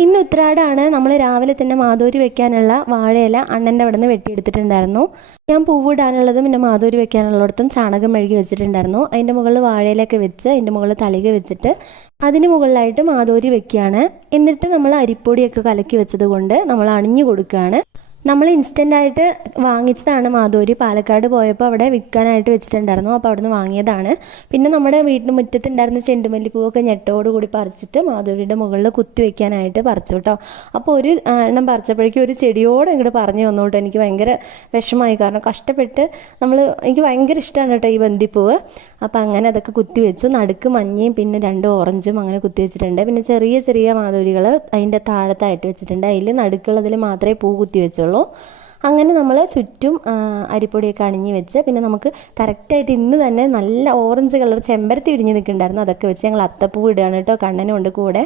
ഇന്ന് ഉത്രാടാണ്. നമ്മൾ രാവിലെ തന്നെ മാധൂരി വെക്കാനുള്ള വാഴയില അണ്ണന്റെ അവിടെ നിന്ന് വെട്ടിയെടുത്തിട്ടുണ്ടായിരുന്നു. ഞാൻ പൂവിടാനുള്ളതും പിന്നെ മാധൂരി വെക്കാനുള്ളിടത്തും ചാണകം മെഴുകി വെച്ചിട്ടുണ്ടായിരുന്നു. അതിന്റെ മുകളിൽ വാഴയിലൊക്കെ വെച്ച് അതിന്റെ മുകളിൽ തളിക വെച്ചിട്ട് അതിന് മുകളിലായിട്ട് മാധൂരി വെക്കുകയാണ്. എന്നിട്ട് നമ്മൾ അരിപ്പൊടിയൊക്കെ കലക്കി വെച്ചത് കൊണ്ട് നമ്മൾ അണിഞ്ഞു കൊടുക്കുകയാണ്. നമ്മൾ ഇൻസ്റ്റന്റ് ആയിട്ട് വാങ്ങിച്ചതാണ് മാധൂരി. പാലക്കാട് പോയപ്പോൾ അവിടെ വിൽക്കാനായിട്ട് വെച്ചിട്ടുണ്ടായിരുന്നു. അപ്പോൾ അവിടുന്ന് വാങ്ങിയതാണ്. പിന്നെ നമ്മുടെ വീട്ടിന് മുറ്റത്തുണ്ടായിരുന്ന ചെണ്ടുമല്ലിപ്പൂവൊക്കെ ഞെട്ടോട് കൂടി പറിച്ചിട്ട് മാധൂരിയുടെ മുകളിൽ കുത്തി വെക്കാനായിട്ട് പറിച്ചു കേട്ടോ. അപ്പോൾ ഒരു എണ്ണം പറിച്ചപ്പോഴേക്കും ഒരു ചെടിയോട് ഇങ്ങോട്ട് പറഞ്ഞു വന്നു കേട്ടോ. എനിക്ക് ഭയങ്കര വിഷമമായി. കാരണം കഷ്ടപ്പെട്ട് നമ്മൾ എനിക്ക് ഭയങ്കര ഇഷ്ടമാണ് കേട്ടോ ഈ ബന്ദിപ്പൂവ് അപ്പോൾ അങ്ങനെ അതൊക്കെ കുത്തി വെച്ചു. നടുക്ക് മഞ്ഞയും പിന്നെ രണ്ട് ഓറഞ്ചും അങ്ങനെ കുത്തി വെച്ചിട്ടുണ്ട്. പിന്നെ ചെറിയ ചെറിയ മാധുരികൾ അതിന്റെ താഴത്തായിട്ട് വെച്ചിട്ടുണ്ട്. അതിൽ നടുക്കുള്ളതിൽ മാത്രമേ പൂ കുത്തി വെച്ചുള്ളൂ. അങ്ങനെ നമ്മൾ ചുറ്റും അരിപ്പൊടിയൊക്കെ അണിഞ്ഞ് വെച്ച് പിന്നെ നമുക്ക് കറക്റ്റായിട്ട് ഇന്ന് തന്നെ നല്ല ഓറഞ്ച് കളർ ചെമ്പരത്തി വിരിഞ്ഞ് നിൽക്കുന്നുണ്ടായിരുന്നു. അതൊക്കെ വെച്ച് ഞങ്ങൾ അത്തപ്പൂ ഇടുകയാണ് കേട്ടോ. കണ്ണനുണ്ട് കൂടെ.